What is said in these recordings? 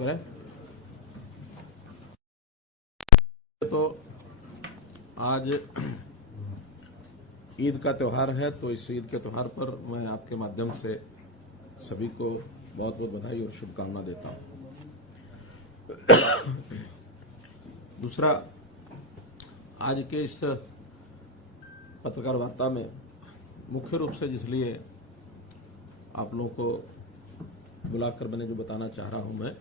करें। तो आज ईद का त्यौहार है, तो इस ईद के त्यौहार पर मैं आपके माध्यम से सभी को बहुत बहुत बधाई और शुभकामना देता हूं। दूसरा, आज के इस पत्रकार वार्ता में मुख्य रूप से जिसलिए आप लोगों को बुलाकर मैंने जो बताना चाह रहा हूं मैं,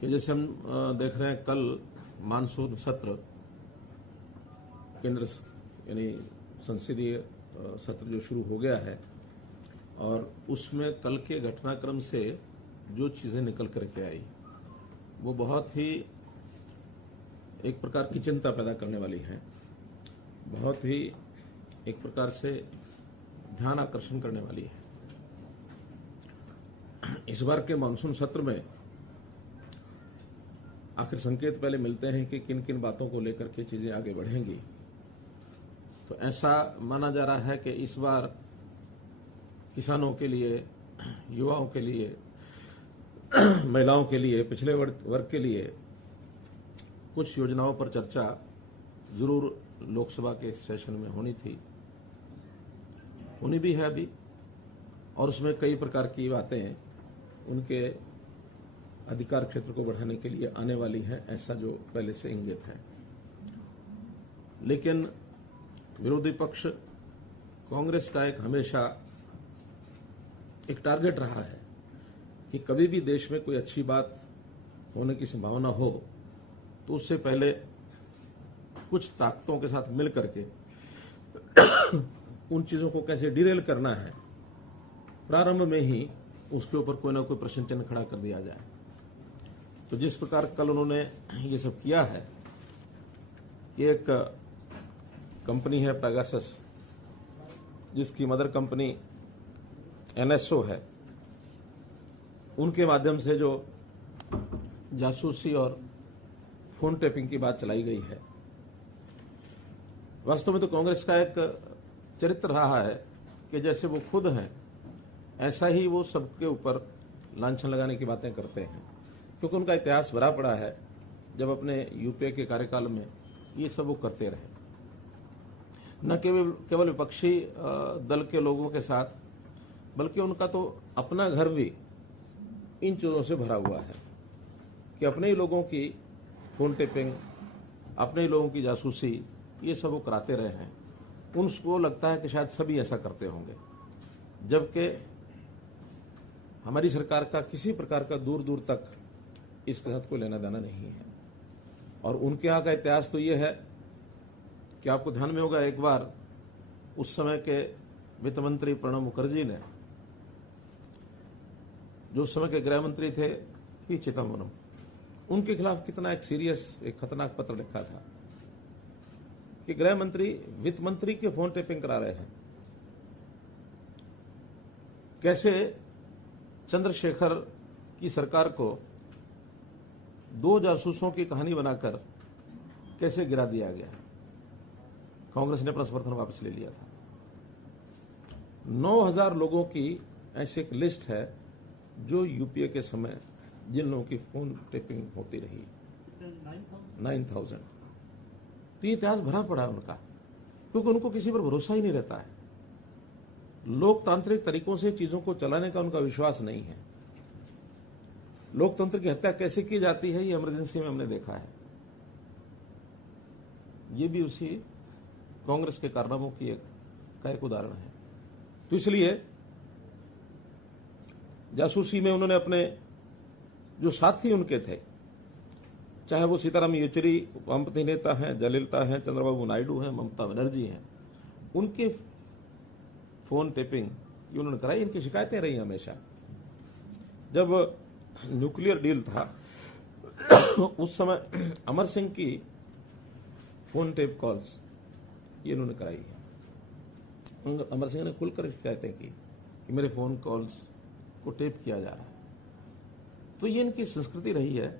कि जैसे हम देख रहे हैं कल मानसून सत्र केंद्र यानी संसदीय सत्र जो शुरू हो गया है, और उसमें कल के घटनाक्रम से जो चीजें निकल करके आई वो बहुत ही एक प्रकार की चिंता पैदा करने वाली है, बहुत ही एक प्रकार से ध्यान आकर्षण करने वाली है। इस बार के मानसून सत्र में आखिर संकेत पहले मिलते हैं कि किन किन बातों को लेकर के चीजें आगे बढ़ेंगी। तो ऐसा माना जा रहा है कि इस बार किसानों के लिए, युवाओं के लिए, महिलाओं के लिए, पिछड़े वर्ग के लिए कुछ योजनाओं पर चर्चा जरूर लोकसभा के सेशन में होनी थी, होनी भी है अभी, और उसमें कई प्रकार की बातें उनके अधिकार क्षेत्र को बढ़ाने के लिए आने वाली है, ऐसा जो पहले से इंगित है। लेकिन विरोधी पक्ष कांग्रेस का एक हमेशा एक टारगेट रहा है कि कभी भी देश में कोई अच्छी बात होने की संभावना हो तो उससे पहले कुछ ताकतों के साथ मिल करके उन चीजों को कैसे डिरेल करना है, प्रारंभ में ही उसके ऊपर कोई ना कोई प्रश्न चिन्ह खड़ा कर दिया जाए। तो जिस प्रकार कल उन्होंने ये सब किया है कि एक कंपनी है पेगासस, जिसकी मदर कंपनी एनएसओ है, उनके माध्यम से जो जासूसी और फोन टेपिंग की बात चलाई गई है, वास्तव में तो कांग्रेस का एक चरित्र रहा है कि जैसे वो खुद हैं ऐसा ही वो सबके ऊपर लांछन लगाने की बातें करते हैं, क्योंकि उनका इतिहास भरा पड़ा है। जब अपने यूपीए के कार्यकाल में ये सब वो करते रहे, न केवल विपक्षी दल के लोगों के साथ, बल्कि उनका तो अपना घर भी इन चीजों से भरा हुआ है कि अपने ही लोगों की फोन टेपिंग, अपने ही लोगों की जासूसी, ये सब वो कराते रहे हैं। उनको लगता है कि शायद सभी ऐसा करते होंगे, जबकि हमारी सरकार का किसी प्रकार का दूर दूर तक इसके साथ कोई लेना देना नहीं है। और उनके यहाँ का इतिहास तो ये है कि आपको ध्यान में होगा, एक बार उस समय के वित्त मंत्री प्रणब मुखर्जी ने, जो उस समय के गृह मंत्री थे पी चिदम्बरम, उनके खिलाफ कितना एक सीरियस, एक खतरनाक पत्र लिखा था कि गृह मंत्री वित्त मंत्री के फोन टेपिंग करा रहे हैं। कैसे चंद्रशेखर की सरकार को दो जासूसों की कहानी बनाकर कैसे गिरा दिया गया। कांग्रेस ने अपना समर्थन वापस ले लिया था। 9000 लोगों की ऐसी एक लिस्ट है जो यूपीए के समय जिन लोगों की फोन टेपिंग होती रही, 9000। तो ये इतिहास भरा पड़ा है उनका, क्योंकि उनको किसी पर भरोसा ही नहीं रहता है। लोकतांत्रिक तरीकों से चीजों को चलाने का उनका विश्वास नहीं है। लोकतंत्र की हत्या कैसे की जाती है, ये इमरजेंसी में हमने देखा है। ये भी उसी कांग्रेस के कारनामों की एक उदाहरण है। तो इसलिए जासूसी में उन्होंने अपने जो साथी उनके थे, चाहे वो सीताराम येचुरी वामपंथी नेता हैं, जयललिता हैं, चंद्रबाबू नायडू हैं, ममता बनर्जी हैं, उनके फोन टेपिंग ये उन्होंने कराई। इनकी शिकायतें रही हमेशा। जब न्यूक्लियर डील था उस समय अमर सिंह की फोन टेप कॉल्स ये इन्होंने कराई है। अमर सिंह ने खुलकर शिकायतें की कि मेरे फोन कॉल्स को टेप किया जा रहा है। तो ये इनकी संस्कृति रही है,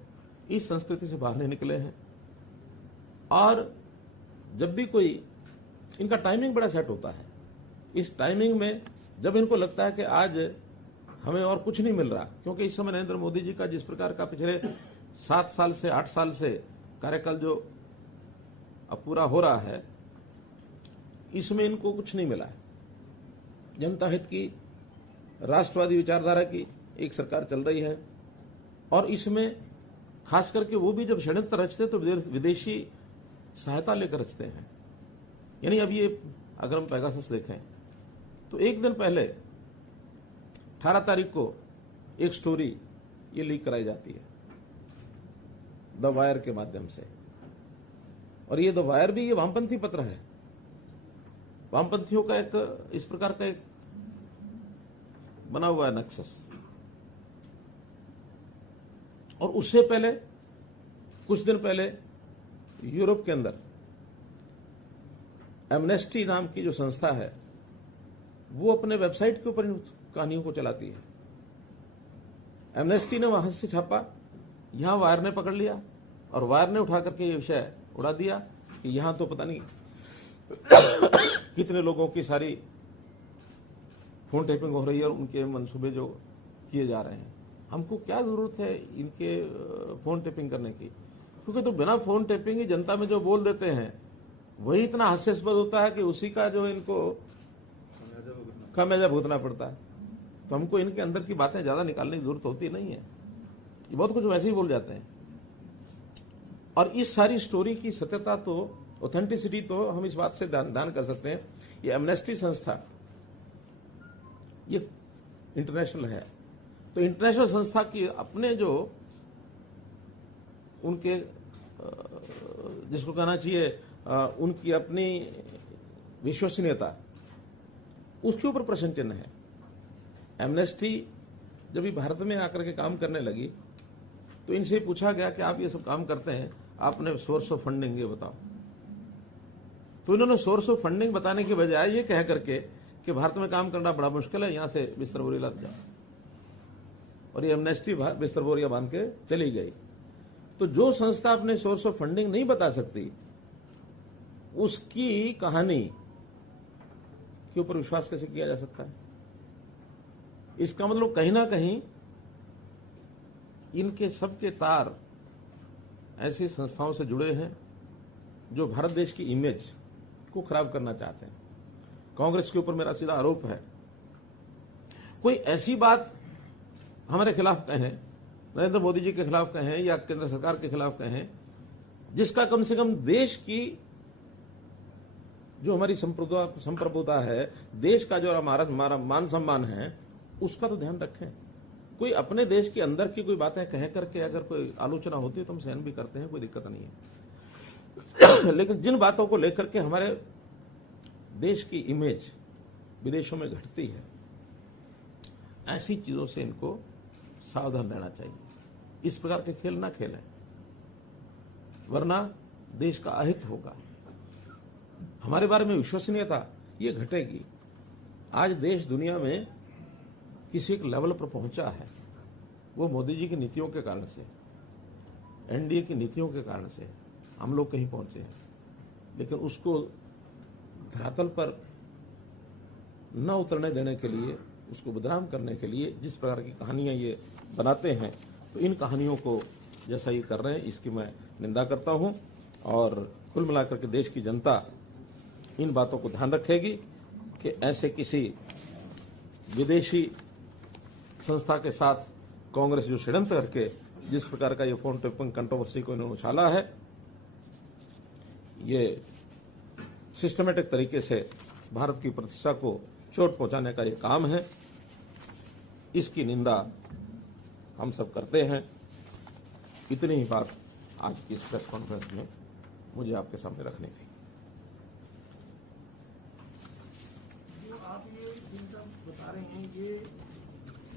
इस संस्कृति से बाहर नहीं निकले हैं। और जब भी कोई, इनका टाइमिंग बड़ा सेट होता है। इस टाइमिंग में जब इनको लगता है कि आज हमें और कुछ नहीं मिल रहा, क्योंकि इस समय नरेंद्र मोदी जी का जिस प्रकार का पिछले 7 साल से 8 साल से कार्यकाल जो अब पूरा हो रहा है, इसमें इनको कुछ नहीं मिला है। जनता हित की, राष्ट्रवादी विचारधारा की एक सरकार चल रही है, और इसमें खास करके वो भी जब षड्यंत्र रचते तो विदेशी सहायता लेकर रचते हैं। यानी अब ये अगर हम पेगासस देखें तो एक दिन पहले 18 तारीख को एक स्टोरी ये लीक कराई जाती है द वायर के माध्यम से, और ये द वायर भी ये वामपंथी पत्र है, वामपंथियों का एक इस प्रकार का एक बना हुआ है नक्सस। और उससे पहले कुछ दिन पहले यूरोप के अंदर एमनेस्टी नाम की जो संस्था है वो अपने वेबसाइट के ऊपर इन कहानियों को चलाती है। एमनेस्टी ने वहां से छापा, यहां वायर ने पकड़ लिया, और वायर ने उठा करके ये विषय उड़ा दिया कि यहां तो पता नहीं कितने लोगों की सारी फोन टेपिंग हो रही है और उनके मंसूबे जो किए जा रहे हैं। हमको क्या जरूरत है इनके फोन टेपिंग करने की, क्योंकि तो बिना फोन टेपिंग ही जनता में जो बोल देते हैं वही इतना हास्यास्पद होता है कि उसी का जो इनको खामियाजा भुगतना पड़ता है। तो हमको इनके अंदर की बातें ज्यादा निकालने की जरूरत होती नहीं है, ये बहुत कुछ वैसे ही बोल जाते हैं। और इस सारी स्टोरी की सत्यता तो, ऑथेंटिसिटी तो हम इस बात से दान कर सकते हैं, ये एमनेस्टी संस्था ये इंटरनेशनल है, तो इंटरनेशनल संस्था की अपने जो उनके जिसको कहना चाहिए उनकी अपनी विश्वसनीयता, उसके ऊपर प्रश्न चिन्ह है। एमनेस्टी जब ये भारत में आकर के काम करने लगी तो इनसे पूछा गया कि आप ये सब काम करते हैं, आपने सोर्स ऑफ फंडिंग ये बताओ। तो इन्होंने सोर्स ऑफ फंडिंग बताने के बजाय ये कह करके कि भारत में काम करना बड़ा मुश्किल है, यहां से बिस्तर बोरी लग जाओ, और ये एमनेस्टी बिस्तर बोरिया बांध के चली गई। तो जो संस्था अपने सोर्स ऑफ फंडिंग नहीं बता सकती, उसकी कहानी के ऊपर विश्वास कैसे किया जा सकता है? इसका मतलब कहीं ना कहीं इनके सबके तार ऐसी संस्थाओं से जुड़े हैं जो भारत देश की इमेज को खराब करना चाहते हैं। कांग्रेस के ऊपर मेरा सीधा आरोप है, कोई ऐसी बात हमारे खिलाफ कहें, नरेंद्र मोदी जी के खिलाफ कहें या केंद्र सरकार के खिलाफ कहें, जिसका कम से कम देश की जो हमारी संप्रभुता है, देश का जो हमारा मान सम्मान है, उसका तो ध्यान रखें। कोई अपने देश के अंदर की कोई बातें कह करके अगर कोई आलोचना होती है तो हम सहन भी करते हैं, कोई दिक्कत नहीं है। लेकिन जिन बातों को लेकर के हमारे देश की इमेज विदेशों में घटती है, ऐसी चीजों से इनको सावधान रहना चाहिए। इस प्रकार के खेल ना खेलें, वरना देश का अहित होगा, हमारे बारे में विश्वसनीयता ये घटेगी। आज देश दुनिया में किसी एक लेवल पर पहुंचा है, वो मोदी जी की नीतियों के कारण से, एनडीए की नीतियों के कारण से हम लोग कहीं पहुंचे हैं। लेकिन उसको धरातल पर न उतरने देने के लिए, उसको बदनाम करने के लिए जिस प्रकार की कहानियां ये बनाते हैं, तो इन कहानियों को जैसा ये कर रहे हैं, इसकी मैं निंदा करता हूं। और कुल मिलाकर के देश की जनता इन बातों को ध्यान रखेगी कि ऐसे किसी विदेशी संस्था के साथ कांग्रेस जो षड्यंत्र करके जिस प्रकार का ये फोन टेपिंग कंट्रोवर्सी को इन्होंने उछाला है, ये सिस्टमेटिक तरीके से भारत की प्रतिष्ठा को चोट पहुंचाने का ये काम है। इसकी निंदा हम सब करते हैं। इतनी ही बात आज की इस प्रेस कॉन्फ्रेंस में मुझे आपके सामने रखनी थी। जो आप ये चिंता बता रहे हैं, ये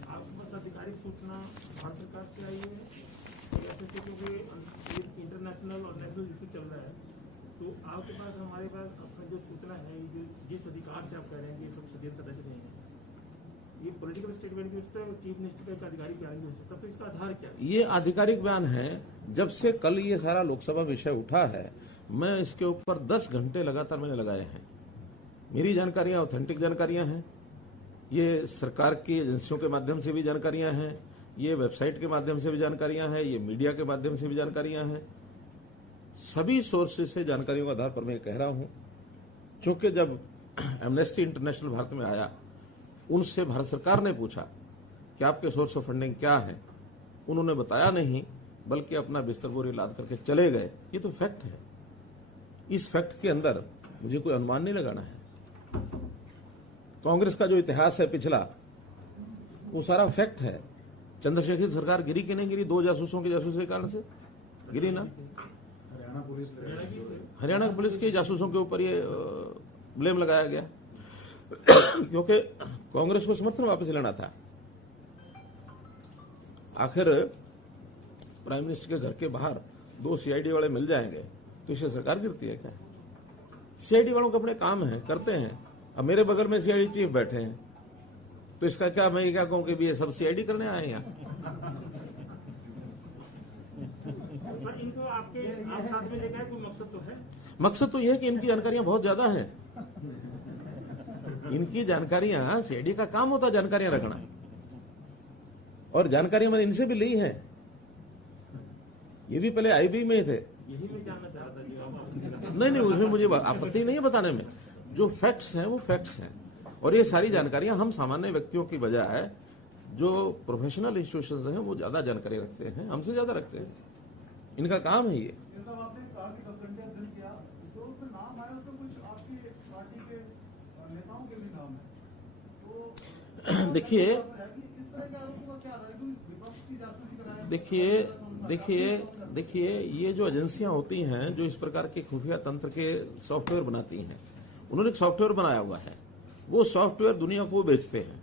आपके पास आधिकारिक सूचना भारत सरकार से आई है या फिर क्योंकि इंटरनेशनल और नेशनल इशू चल रहा है, तो आपके पास, हमारे पास अपना जो सूचना है, जिस अधिकार से आप कह रहे हैं कि ये सब षड्यंत्र रच रहे हैं, ये पॉलिटिकल स्टेटमेंट भी हो सकता है, चीफ मिनिस्टर का आधिकारिक बयान भी हो सकता है, तो इसका आधार क्या है? ये आधिकारिक बयान है। जब से कल ये सारा लोकसभा विषय उठा है, मैं इसके ऊपर 10 घंटे लगातार मैंने लगाए हैं। मेरी जानकारियां ऑथेंटिक जानकारियां हैं, ये सरकार की एजेंसियों के माध्यम से भी जानकारियां हैं, ये वेबसाइट के माध्यम से भी जानकारियां हैं, ये मीडिया के माध्यम से भी जानकारियां हैं। सभी सोर्सेज से जानकारियों के आधार पर मैं कह रहा हूं, क्योंकि जब एमनेस्टी इंटरनेशनल भारत में आया, उनसे भारत सरकार ने पूछा कि आपके सोर्स ऑफ फंडिंग क्या है। उन्होंने बताया नहीं, बल्कि अपना बिस्तर बोरी लाद करके चले गए। ये तो फैक्ट है। इस फैक्ट के अंदर मुझे कोई अनुमान नहीं लगाना है। कांग्रेस का जो इतिहास है पिछला, वो सारा फैक्ट है। चंद्रशेखर सरकार गिरी कि नहीं गिरी? 2 जासूसों के जासूसी के कारण से गिरी ना। हरियाणा पुलिस के जासूसों के ऊपर ये ब्लेम लगाया गया क्योंकि कांग्रेस को समर्थन वापस लेना था। आखिर प्राइम मिनिस्टर के घर के बाहर 2 सीआईडी वाले मिल जाएंगे तो इससे सरकार गिरती है क्या? सीआईडी वालों को अपने काम है, करते हैं। अब मेरे बगल में सीआईडी चीफ बैठे हैं, तो इसका क्या मैं क्या कहूं कि ये सब सीआईडी करने आए हैं यहाँ? पर इनको आपके आप साथ में लेकर कोई मकसद तो है? मकसद तो यह है कि इनकी जानकारियां बहुत ज्यादा हैं। इनकी जानकारियां, सीआईडी का काम होता है जानकारियां रखना, और जानकारियां मैंने इनसे भी ली हैं। ये भी पहले आईबी में थे। यही मैं जानना चाह रहा था जी। नहीं, उसमें मुझे आपत्ति नहीं है बताने में। जो फैक्ट्स हैं वो फैक्ट्स हैं, और ये सारी जानकारियां हम सामान्य व्यक्तियों की बजाय जो प्रोफेशनल इंस्टीट्यूशंस हैं वो ज्यादा जानकारी रखते हैं, हमसे ज्यादा रखते हैं। इनका काम है ये। आपने कहा कि 10 घंटे अध्ययन किया, जो उसमें नाम आया उसमें कुछ आपकी पार्टी के नेताओं के भी नाम है, तो देखिए इस तरह के आरोपों का क्या है? विपक्ष की जासूसी कराया। देखिए ये जो एजेंसियां होती हैं जो इस प्रकार के खुफिया तंत्र के सॉफ्टवेयर बनाती हैं, उन्होंने एक सॉफ्टवेयर बनाया हुआ है। वो सॉफ्टवेयर दुनिया को बेचते हैं।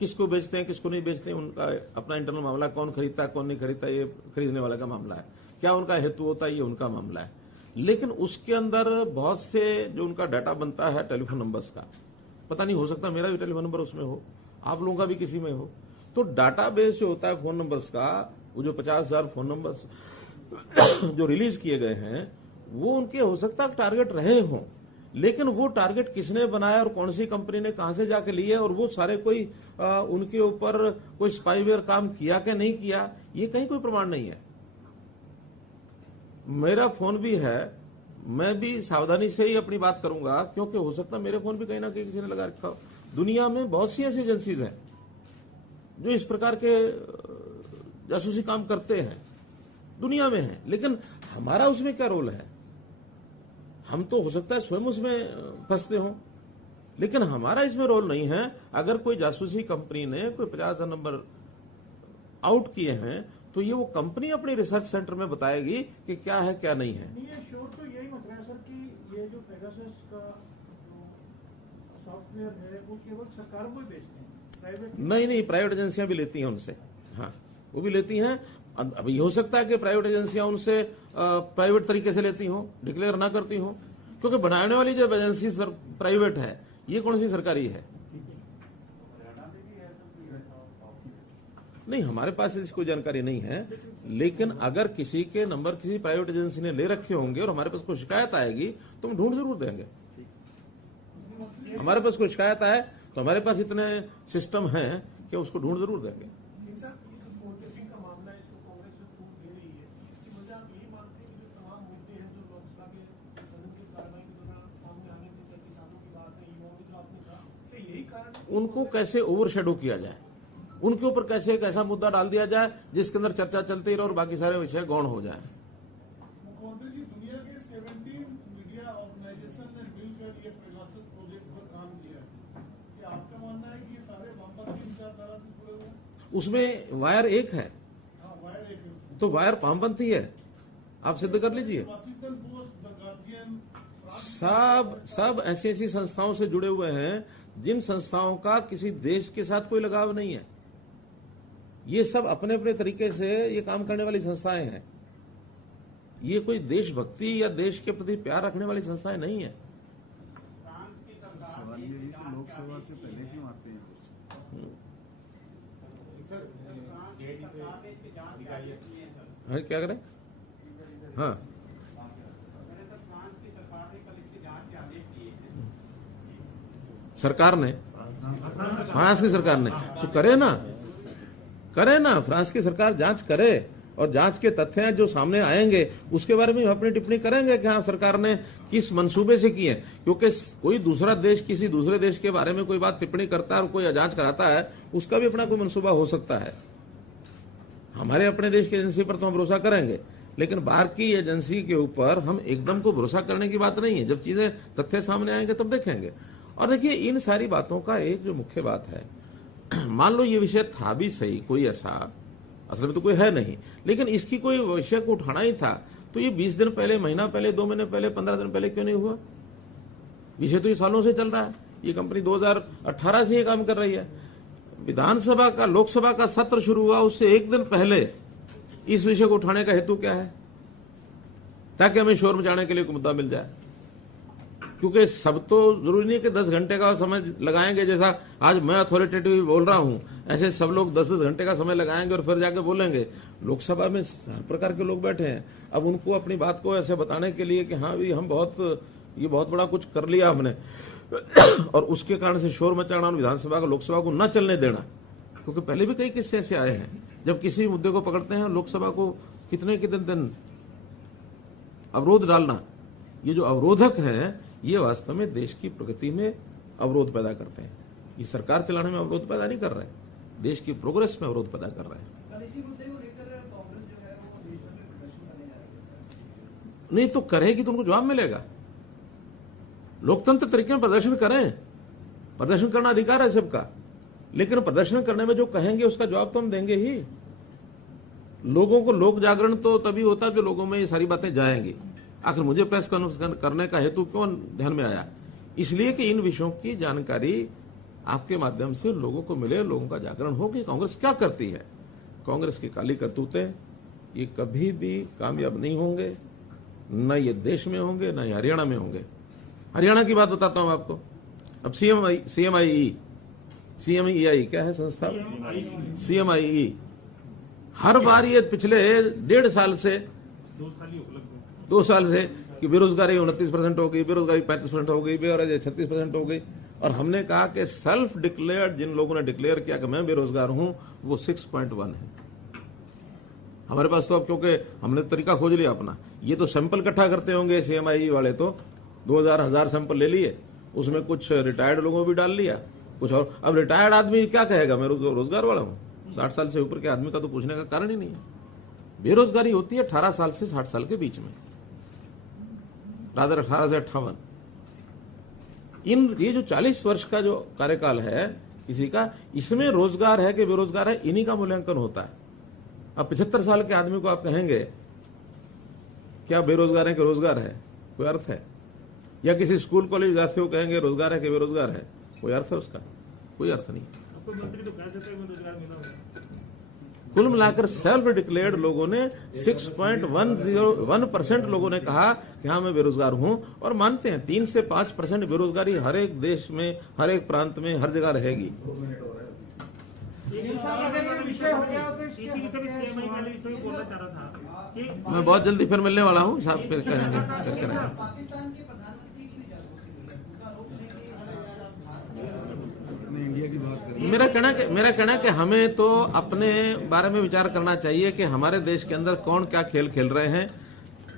किसको बेचते हैं, किसको नहीं बेचते हैं, उनका अपना इंटरनल मामला। कौन खरीदता है, कौन नहीं खरीदता, ये खरीदने वाले का मामला है। क्या उनका हेतु होता है, ये उनका मामला है। लेकिन उसके अंदर बहुत से जो उनका डाटा बनता है टेलीफोन नंबर्स का, पता नहीं, हो सकता मेरा भी टेलीफोन नंबर उसमें हो, आप लोगों का भी किसी में हो। तो डाटाबेस जो होता है फोन नंबर्स का, वो जो 50,000 फोन नंबर्स जो रिलीज किए गए हैं, वो उनके हो सकता है टारगेट रहे हों, लेकिन वो टारगेट किसने बनाया और कौन सी कंपनी ने कहां से जाके लिए, और वो सारे कोई उनके ऊपर कोई स्पाईवेयर काम किया क्या नहीं किया, ये कहीं कोई प्रमाण नहीं है। मेरा फोन भी है, मैं भी सावधानी से ही अपनी बात करूंगा, क्योंकि हो सकता है मेरे फोन भी कहीं ना कहीं किसी ने लगा रखा हो। दुनिया में बहुत सी ऐसी एजेंसीज हैं जो इस प्रकार के जासूसी काम करते हैं, दुनिया में है। लेकिन हमारा उसमें क्या रोल है? हम तो हो सकता है स्वयं उसमें फंसते हों, लेकिन हमारा इसमें रोल नहीं है। अगर कोई जासूसी कंपनी ने कोई 50,000 नंबर आउट किए हैं, तो ये वो कंपनी अपनी रिसर्च सेंटर में बताएगी कि क्या है क्या नहीं है। ये शोर तो यही मच रहा है सर कि ये जो पेगासस का जो सॉफ्टवेयर है वो केवल सरकार को ही बेचते हैं, प्राइवेट नहीं, प्राइवेट एजेंसियां भी लेती हैं उनसे। हाँ, वो भी लेती हैं। अब ये हो सकता है कि प्राइवेट एजेंसियां उनसे प्राइवेट तरीके से लेती हों, डिक्लेयर ना करती हों, क्योंकि बनाने वाली जब एजेंसी प्राइवेट है, ये कौन सी सरकारी है? नहीं, हमारे पास इसकी कोई जानकारी नहीं है। लेकिन अगर किसी के नंबर किसी प्राइवेट एजेंसी ने ले रखे होंगे और हमारे पास कोई शिकायत आएगी तो हम ढूंढ जरूर देंगे। हमारे पास कोई शिकायत आए तो हमारे पास इतने सिस्टम हैं कि उसको ढूंढ जरूर देंगे। उनको कैसे ओवरशैडो किया जाए, उनके ऊपर कैसे एक ऐसा मुद्दा डाल दिया जाए जिसके अंदर चर्चा चलती रहे और बाकी सारे विषय गौण हो जाए। मुख्यमंत्री जी, दुनिया के 17 मीडिया ऑर्गेनाइजेशन ने मिलकर ये पेगासस प्रोजेक्ट पर काम किया है। क्या आपका मानना है कि ये सारे वामपंथी विचारधारा से जुड़े हुए हैं? उसमें वायर एक है। हाँ, वायर एक है। तो वायर वामपंथी है, आप सिद्ध कर लीजिए। वाशिंगटन पोस्ट, द गार्जियन, सब ऐसी ऐसी संस्थाओं से जुड़े हुए हैं जिन संस्थाओं का किसी देश के साथ कोई लगाव नहीं है। ये सब अपने अपने तरीके से ये काम करने वाली संस्थाएं हैं। ये कोई देशभक्ति या देश के प्रति प्यार रखने वाली संस्थाएं नहीं है। सवाल ये है कि लोकसभा से पहले क्यों आते हैं? हाँ, क्या करें? हाँ, सरकार ने फ्रांस की सरकार ने तो करे ना, फ्रांस की सरकार जांच करे और जांच के तथ्य जो सामने आएंगे उसके बारे में अपनी टिप्पणी करेंगे कि हाँ सरकार ने किस मंसूबे से की है। क्योंकि कोई दूसरा देश किसी दूसरे देश के बारे में कोई बात टिप्पणी करता है और कोई जांच कराता है, उसका भी अपना कोई मंसूबा हो सकता है। हमारे अपने देश की एजेंसी पर तो हम भरोसा करेंगे, लेकिन बाहर की एजेंसी के ऊपर हम एकदम को भरोसा करने की बात नहीं है। जब चीजें तथ्य सामने आएंगे तब देखेंगे। और देखिए, इन सारी बातों का एक जो मुख्य बात है, मान लो ये विषय था भी सही, कोई ऐसा असल में तो कोई है नहीं, लेकिन इसकी कोई विषय को उठाना ही था तो ये 20 दिन पहले, महीना पहले, 2 महीने पहले, 15 दिन पहले क्यों नहीं हुआ? विषय तो ये सालों से चल रहा है। ये कंपनी 2018 से ये काम कर रही है। विधानसभा का, लोकसभा का सत्र शुरू हुआ उससे 1 दिन पहले इस विषय को उठाने का हेतु क्या है? ताकि हमें शोर मचाने के लिए कोई मुद्दा मिल जाए। क्योंकि सब तो जरूरी नहीं कि 10 घंटे का समय लगाएंगे, जैसा आज मैं अथॉरिटेटिव बोल रहा हूं, ऐसे सब लोग 10-10 घंटे का समय लगाएंगे और फिर जाके बोलेंगे। लोकसभा में हर प्रकार के लोग बैठे हैं, अब उनको अपनी बात को ऐसे बताने के लिए कि हाँ भी हम ये बहुत बड़ा कुछ कर लिया हमने और उसके कारण से शोर मचाना और विधानसभा का लोकसभा को न चलने देना। क्योंकि पहले भी कई किस्से ऐसे आए हैं, जब किसी मुद्दे को पकड़ते हैं लोकसभा को कितने दिन अवरोध डालना, ये जो अवरोधक है ये वास्तव में देश की प्रगति में अवरोध पैदा करते हैं। ये सरकार चलाने में अवरोध पैदा नहीं कर रहे, देश की प्रोग्रेस में अवरोध पैदा कर रहे हैं। इसी मुद्दे को लेकर कांग्रेस जो है वो देश भर में प्रदर्शन करने जा रही है। नहीं तो करेगी तो उनको जवाब मिलेगा। लोकतंत्र तरीके में प्रदर्शन करें, प्रदर्शन करना अधिकार है सबका, लेकिन प्रदर्शन करने में जो कहेंगे उसका जवाब तो हम देंगे ही। लोगों को लोक जागरण तो तभी होता है जो लोगों में ये सारी बातें जाएंगी। आखिर मुझे प्रेस कॉन्फ्रेंस करने का हेतु क्यों ध्यान में आया? इसलिए कि इन विषयों की जानकारी आपके माध्यम से लोगों को मिले, लोगों का जागरण हो कि कांग्रेस क्या करती है। कांग्रेस की काली करतूतें ये कभी भी कामयाब नहीं होंगे, न ये देश में होंगे, न ये हरियाणा में होंगे। हरियाणा की बात बताता हूं आपको। अब CMEI क्या है संस्था? CMIE हर बार ये पिछले 1.5 साल से 2 साल से कि बेरोजगारी 29% हो गई, बेरोजगारी 35% हो गई, बेरोजगारी 36% हो गई। और हमने कहा कि सेल्फ डिक्लेयर्ड जिन लोगों ने डिक्लेयर किया कि मैं बेरोजगार हूं वो 6.1 है। हमारे पास तो अब क्योंकि हमने तरीका खोज लिया अपना, ये तो सैंपल इकट्ठा करते होंगे CMIE वाले, तो 2000 सैंपल ले लिए, उसमें कुछ रिटायर्ड लोगों भी डाल लिया, कुछ और। अब रिटायर्ड आदमी क्या कहेगा मैं रोजगार वाला हूं? 60 साल से ऊपर के आदमी का तो पूछने का कारण ही नहीं है। बेरोजगारी होती है 18 साल से 60 साल के बीच में, रादर 18 से 58। ये जो 40 वर्ष का जो कार्यकाल है किसी का, इसमें रोजगार है कि बेरोजगार है, इन्हीं का मूल्यांकन होता है। अब 75 साल के आदमी को आप कहेंगे क्या बेरोजगार है कि रोजगार है? कोई अर्थ है? या किसी स्कूल कॉलेज विद्यार्थी को कहेंगे रोजगार है कि बेरोजगार है? कोई अर्थ है उसका? कोई अर्थ नहीं। कुल मिलाकर सेल्फ डिक्लेयर्ड लोगों ने 6.1% लोगों ने कहा कि हाँ मैं बेरोजगार हूं, और मानते हैं 3 से 5% बेरोजगारी हर एक देश में, हर एक प्रांत में, हर जगह रहेगी। मैं बहुत जल्दी फिर मिलने वाला हूं साहब, फिर करेंगे। पाकिस्तान के प्रधानमंत्री की भी जासूसी हुई है, उनका आरोप है कि इंडिया की बात कर मेरा कहना है कि हमें तो अपने बारे में विचार करना चाहिए कि हमारे देश के अंदर कौन क्या खेल खेल रहे हैं।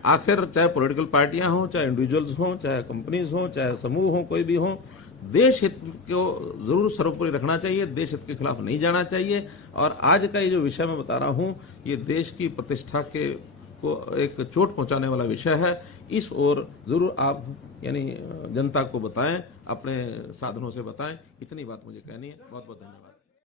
आखिर चाहे पॉलिटिकल पार्टियां हों, चाहे इंडिविजुअल्स हों, चाहे कंपनीज हों, चाहे समूह हों, कोई भी हो, देश हित को जरूर सर्वोपरि रखना चाहिए, देश हित के खिलाफ नहीं जाना चाहिए। और आज का ये जो विषय मैं बता रहा हूं, ये देश की प्रतिष्ठा को एक चोट पहुंचाने वाला विषय है। इस ओर जरूर आप यानी जनता को बताएं, अपने साधनों से बताएं। इतनी बात मुझे कहनी है। बहुत बहुत धन्यवाद।